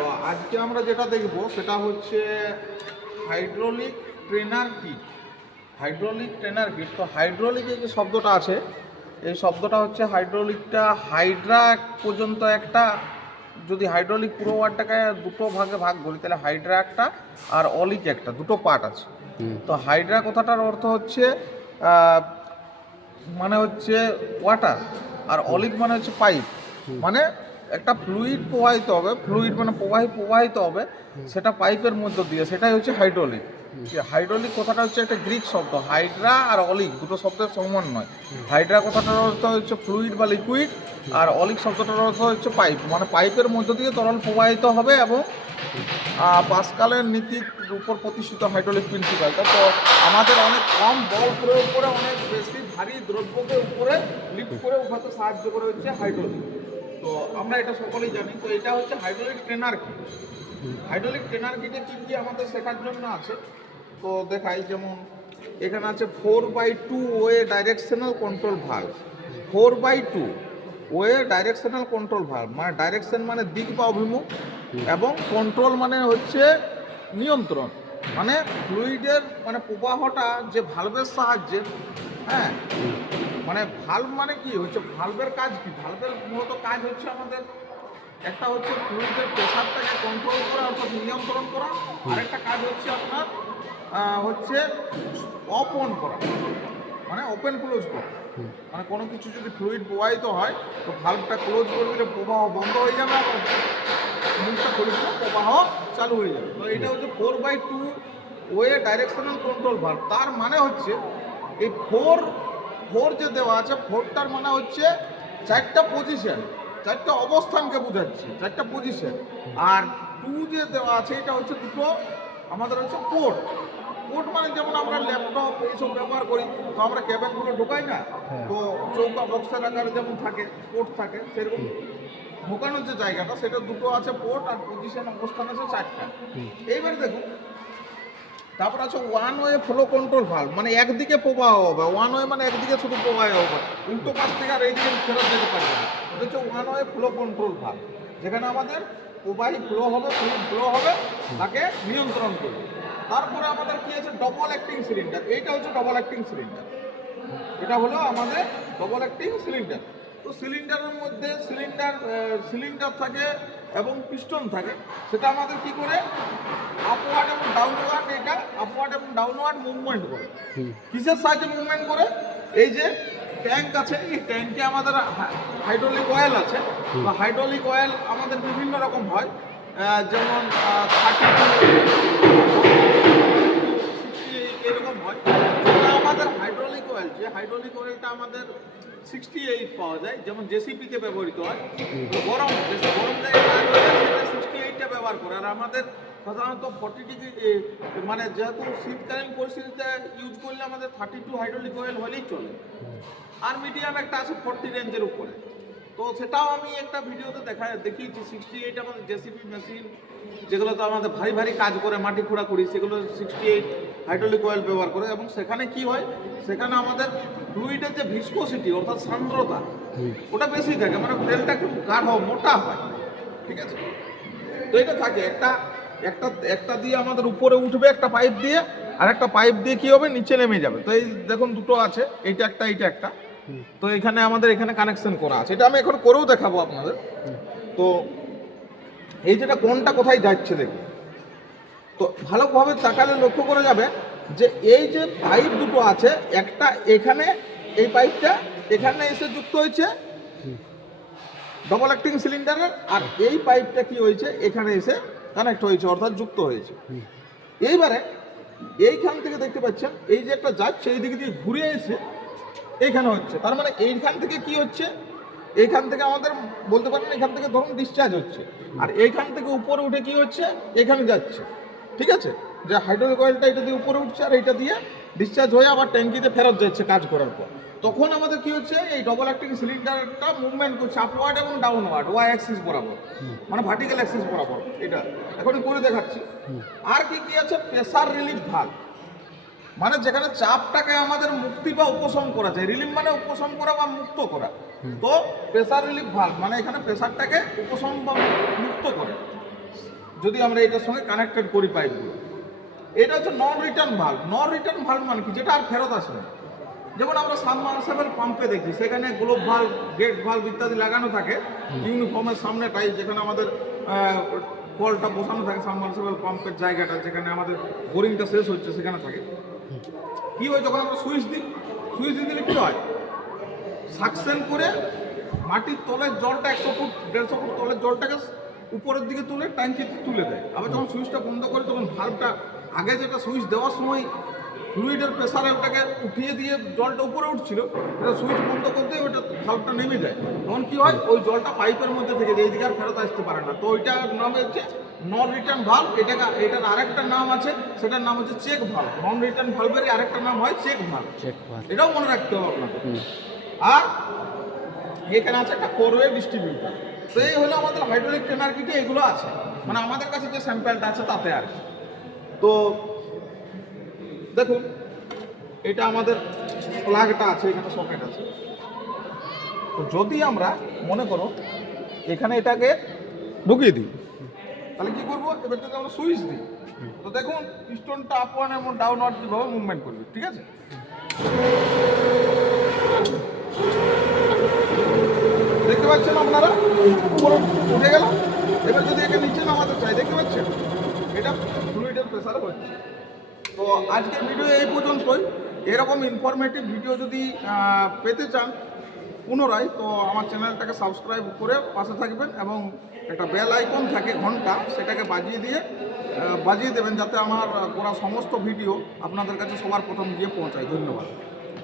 তো আজকে আমরা যেটা দেখব সেটা হচ্ছে hydraulic trainer kit. Hydraulic trainer kit, তো হাইড্রোলিকের যে শব্দটা আছে এই শব্দটা হচ্ছে হাইড্রোলিকটা হাইড্রা পর্যন্ত একটা, যদি হাইড্রোলিক পুরো ওয়ার্ডটাকে দুটো ভাগে ভাগ করি তাহলে হাইড্রা একটা আর অলিক একটা, দুটো পার্ট আছে। তো হাইড্রা কথাটার অর্থ হচ্ছে মানে হচ্ছে ওয়াটার, আর অলিক মানে হচ্ছে পাইপ। মানে একটা ফ্লুইড প্রবাহিত হবে, ফ্লুইড মানে প্রবাহিত হবে, সেটা পাইপের মধ্য দিয়ে, সেটাই হচ্ছে হাইড্রোলিক। হাইড্রোলিক কথাটা হচ্ছে একটা গ্রিক শব্দ, হাইড্রা আর অলিক দুটো শব্দের সমন্বয়। হাইড্রা কথাটার অর্থ হচ্ছে ফ্লুইড বা লিকুইড, আর অলিক শব্দটার অর্থ হচ্ছে পাইপ, মানে পাইপের মধ্য দিয়ে তরল প্রবাহিত হবে। এবং পাস্কালের নীতির উপর প্রতিষ্ঠিত হাইড্রোলিক প্রিন্সিপাল। তো আমাদের অনেক কম বল প্রয়োগ করে অনেক বেশি ভারী দ্রব্যকে উপরে লিফট করে উঠাতে সাহায্য করে হচ্ছে হাইড্রোলিক। তো আমরা এটা সকলেই জানি। তো এটা হচ্ছে hydraulic trainer kit. Hydraulic trainer কিটে কী কী আমাদের শেখার জন্য আছে তো দেখাই। যেমন এখানে আছে 4/2 way directional control valve. 4/2 way directional control valve, মানে ডাইরেকশন মানে দিক বা অভিমুখ, এবং কন্ট্রোল মানে হচ্ছে নিয়ন্ত্রণ, মানে ফ্লুইডের মানে প্রবাহটা যে ভালভের সাহায্যে, হ্যাঁ, মানে ভালভ মানে কি হচ্ছে, ভালভের কাজ কি, ভালভের মূলত কাজ হচ্ছে আমাদের একটা হচ্ছে ফ্লুইডের প্রেশারটাকে কন্ট্রোল করা অর্থাৎ নিয়ন্ত্রণ করা, আরেকটা কাজ হচ্ছে আপনার হচ্ছে অফ অন করা, মানে ওপেন ক্লোজ করা। মানে কোনো কিছু যদি ফ্লুইড প্রবাহিত হয় তো ভালভটা ক্লোজ করে দিলে প্রবাহ বন্ধ হয়ে যাবে, আর মুখটা খুলে দিলে প্রবাহ চালু হয়ে যাবে। তো এটা হচ্ছে 4/2 ওয়ে ডাইরেকশনাল কন্ট্রোল ভালভ। তার মানে হচ্ছে এই ফোর যে দেওয়া আছে, ফোরটার মানে হচ্ছে চারটা পজিশন, চারটা অবস্থানকে বোঝাচ্ছে, চারটা পজিশন। আর 2 যে দেওয়া আছে এটা হচ্ছে দুটো আমাদের হচ্ছে পোর্ট। পোর্ট মানে যেমন আমরা ল্যাপটপ এইসব ব্যবহার করি, তো আমরা ক্যাবিনগুলো ঢোকাই না, তো চৌকা বক্সের আকারে যেমন থাকে পোর্ট থাকে, সেরকম ঢোকানোর যে জায়গাটা সেটা দুটো আছে পোর্ট, আর পজিশন অবস্থান আছে চারটা। এইবার দেখুন, তারপর আছে one way flow control valve, মানে একদিকে প্রবাহ হবে। ওয়ান ওয়ে মানে একদিকে শুধু প্রবাহ হবে, উল্টো পাশ থেকে আর এইদিকে ফেরত যেতে পারবে না। এটা হচ্ছে one way flow control valve, যেখানে আমাদের প্রবাহী ফ্লো হবে, ফ্লুইড ফ্লো হবে, তাকে নিয়ন্ত্রণ করবে। তারপরে আমাদের কি আছে, ডবল অ্যাক্টিং সিলিন্ডার। এইটা হচ্ছে ডবল অ্যাক্টিং সিলিন্ডার, এটা হলো আমাদের ডবল অ্যাক্টিং সিলিন্ডার। তো সিলিন্ডারের মধ্যে সিলিন্ডার থাকে এবং পিস্টন থাকে। সেটা আমাদের কি করে, আপওয়ার্ড এবং ডাউনওয়ার্ড, এটা আপওয়ার্ড এবং ডাউনওয়ার্ড মুভমেন্ট করে। কিসের সাহায্যে মুভমেন্ট করে, এই যে ট্যাঙ্ক আছে, এই ট্যাঙ্কে আমাদের হাইড্রোলিক অয়েল আছে। তো হাইড্রোলিক অয়েল আমাদের বিভিন্ন রকম হয়, যেমন 32 এরকম হয়। যেটা আমাদের হাইড্রোলিক অয়েল, যে হাইড্রোলিক অয়েলটা আমাদের 68 পাওয়া যায়, যেমন জেসিপিতে ব্যবহৃত হয়। গরম জায়গায় সেটা 68টা ব্যবহার করে। আর আমাদের সাধারণত 40 ডিগ্রি, মানে যেহেতু শীতকালীন পরিস্থিতিতে ইউজ করলে আমাদের 32 হাইড্রোলিক অয়েল হলেই চলে। আর মিডিয়াম একটা আছে 40 রেঞ্জের উপরে, তো সেটাও আমি একটা ভিডিওতে দেখিয়েছি। 68 আমাদের জেসিপি মেশিন, যেগুলো তো আমাদের ভারী ভারী কাজ করে, মাটি খোঁড়াখুড়ি, সেগুলো 68 হাইড্রোলিক অয়েল ব্যবহার করে। এবং সেখানে কি হয়, সেখানে আমাদের ফ্লুইডের যে ভিসকোসিটি অর্থাৎ সান্দ্রতা ওটা বেশি থাকে, মানে তেলটা একটু গাঢ় মোটা হয়, ঠিক আছে। তো এটা থাকে একটা দিয়ে আমাদের উপরে উঠবে একটা পাইপ দিয়ে, আর একটা পাইপ দিয়ে কি হবে, নিচে নেমে যাবে। তো এই দেখুন দুটো আছে, এইটা একটা। তো এখানে আমাদের এখানে কানেকশন করা আছে, এটা আমি এখন করেও দেখাবো আপনাদের। তো এই যেটা কোনটা কোথায় যাচ্ছে দেখুন, তো ভালোভাবে তাকালে লক্ষ্য করা যাবে যে এই যে পাইপ দুটো আছে, একটা এখানে, এই পাইপটা এখানে এসে যুক্ত হয়েছে ডবল অ্যাক্টিং সিলিন্ডারের, আর এই পাইপটা কি হয়েছে, এখানে এসে কানেক্ট হয়েছে অর্থাৎ যুক্ত হয়েছে। এইবারে এইখান থেকে দেখতে পাচ্ছেন এই যে একটা যাচ্ছে, এই দিকে দিয়ে ঘুরে এসে এইখানে হচ্ছে। তার মানে এইখান থেকে কি হচ্ছে, এইখান থেকে আমাদের বলতে পারেন এখান থেকে ধরুন ডিসচার্জ হচ্ছে, আর এইখান থেকে উপরে উঠে কি হচ্ছে, এখানে যাচ্ছে, ঠিক আছে। যে হাইড্রোলিক অয়েলটা এটা দিয়ে উপরে উঠছে, আর এটা দিয়ে ডিসচার্জ হয়ে আবার ট্যাঙ্কিতে ফেরত যাচ্ছে কাজ করার পর। তখন আমাদের কি হচ্ছে, এই ডবল অ্যাক্টিং সিলিন্ডারটা মুভমেন্ট করছে আপওয়ার্ড এবং ডাউনওয়ার্ড, ওয়াই অ্যাক্সিস বরাবর, মানে ভার্টিক্যাল অ্যাক্সিস বরাবর। এটা এখন করে দেখাচ্ছি। আর কি আছে, প্রেসার রিলিফ ভালভ, মানে যেখানে চাপটাকে আমাদের মুক্তি বা উপশম করা যায়। রিলিফ মানে উপশম করা বা মুক্ত করা। তো প্রেসার রিলিফ ভালভ মানে এখানে প্রেসারটাকে উপশম বা মুক্ত করে। যদি আমরা এটার সঙ্গে কানেক্টেড করি পাইপগুলো। এটা হচ্ছে নন রিটার্ন ভাল্ব। নন রিটার্ন ভাল্ব মানে কি, যেটা আর ফেরত আসে না। যেমন আমরা সাবমার্সিবল পাম্পে দেখি, সেখানে গ্লোব ভাল্ব, গেট ভাল্ব ইত্যাদি লাগানো থাকে ইউনিফর্মের সামনেটাই, যেখানে আমাদের কলটা বসানো থাকে সাবমার্সিবল পাম্পের জায়গাটা, যেখানে আমাদের বোরিংটা শেষ হচ্ছে সেখানে থাকে। কি হয়, যখন আমরা সুইচ দিয়ে দিলে কী হয়, সাকশন করে মাটির তলের জলটা 100 ফুট 150 ফুট তলের জলটাকে উপরের দিকে তুলে ট্যাঙ্কিতে তুলে দেয়। আবার যখন সুইচটা বন্ধ করে, তখন ভাল্বটা আগে যেটা সুইচ দেওয়ার সময় ফ্লুইডের প্রেসারে ওটাকে উঠিয়ে দিয়ে জলটা উপরে উঠছিল, এটা সুইচ বন্ধ করতে ওটা ভাল্বটা নেমে যায়। তখন কী হয়, ওই জলটা পাইপের মধ্যে থেকে এইদিকে আর ফেরত আসতে পারে না। তো ওইটার নাম হচ্ছে নন রিটার্ন ভাল্ব। এটার আরেকটা নাম আছে, সেটার নাম হচ্ছে চেক ভাল্ব। নন রিটার্ন ভাল্বের আরেকটা নাম হয় চেক ভাল্ব। এটাও মনে রাখতে হবে আপনাকে। আর এখানে আছে একটা ফোরওয়ে ডিস্ট্রিবিউটার। তো এই হলো আমাদের হাইড্রোলিক ট্রেনার কিটে এগুলো আছে, মানে আমাদের কাছে যে স্যাম্পেলটা আছে তাতে আর কি। তো দেখুন, এটা আমাদের প্লাগটা আছে, এখানে সকেট আছে। তো যদি আমরা মনে করো এখানে এটাকে ঢুকিয়ে দিই, তাহলে কি করবো, এবার যদি আমরা সুইচ দিই, তো দেখুন পিস্টনটা আপ ওয়ান এবং ডাউন ওয়ার্ড কীভাবে মুভমেন্ট করবে, ঠিক আছে। দেখতে পাচ্ছেন আপনারা, উপরে উঠে গেল। এবার যদি একে নিচে নামাতে চাই, দেখতে পাচ্ছেন এটা ফ্লুইডের প্রেসারে হচ্ছে। তো আজকের ভিডিও এই পর্যন্তই। এরকম ইনফরমেটিভ ভিডিও যদি পেতে চান পুনরায়, তো আমার চ্যানেলটাকে সাবস্ক্রাইব করে পাশে থাকবেন, এবং একটা বেল আইকন থাকে ঘন্টা, সেটাকে বাজিয়ে দেবেন, যাতে আমার করা সমস্ত ভিডিও আপনাদের কাছে সবার প্রথম গিয়ে পৌঁছায়। ধন্যবাদ।